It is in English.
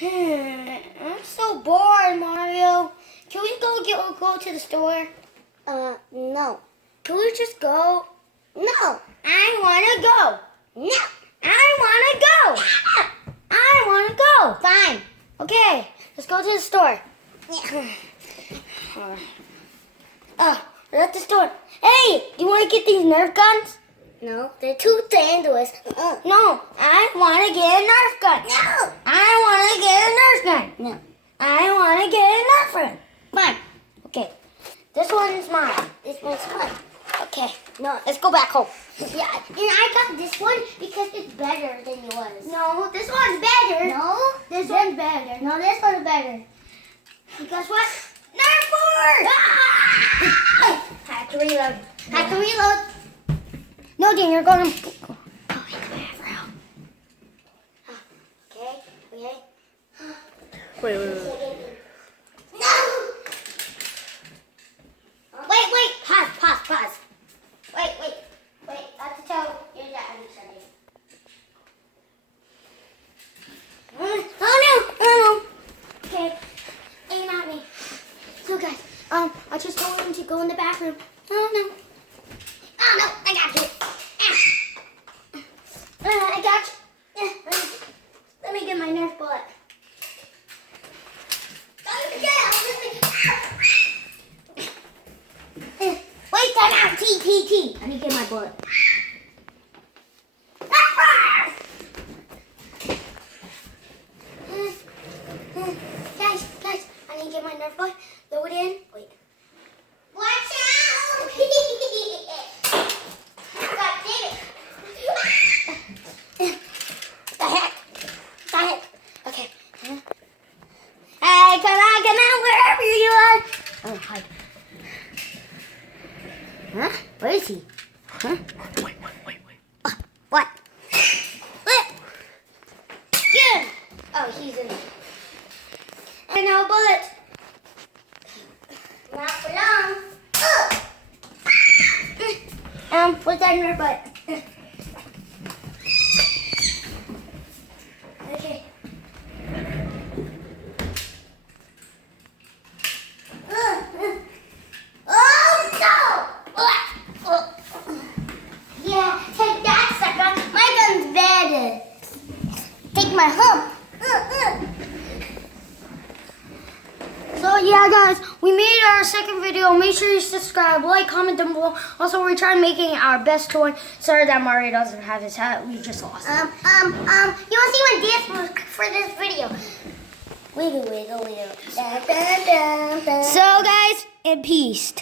I'm so bored, Mario. Can we go to the store? No. Can we just go? No. I wanna go. No. I wanna go. I wanna go. Fine. Okay, let's go to the store. Yeah. Oh, we're at the store. Hey, do you want to get these Nerf guns? No, they're too dangerous. No, I want to get a Nerf gun. No. I want to get a Nerf gun. No. I want to get a Nerf gun. Fine. Okay, this one's mine. This one's fine. Okay, no, let's go back home. Yeah, and I got this one because it's better than yours. No, this one's better. No, This one's better. no, this one's better. Guess what? Nerf force! Ah! Had to reload. Have to reload. No, Dan, you're going to go in the bathroom. Okay, okay. Wait. No! Wait, pause. Wait, I have to tell your dad something. Oh no! Okay, aim at me. So guys, I just told him to go in the bathroom. Oh no! I got you. I got you. Let me get my Nerf bullet. Wait, time out. T. Let me get my bullet. Guys, I need to get my Nerf bullet. Throw it in. Wait. Watch out! God damn it! The heck? Okay. Hey, come on, wherever you are. Oh, hide. Huh? Where is he? Huh? Wait. What? Yeah. Oh, he's in there. And no bullet. Not for long. What's that in your butt? Okay. Yeah, take that, sucker. My gun's better. Take my hump. So yeah, guys, we made our second video. Make sure you subscribe, like, comment down below. Also, we're trying making our best toy. Sorry that Mario doesn't have his hat. We just lost it. You want to see my dance for this video? Wiggle. Da, da, da, da. So, guys, and peace.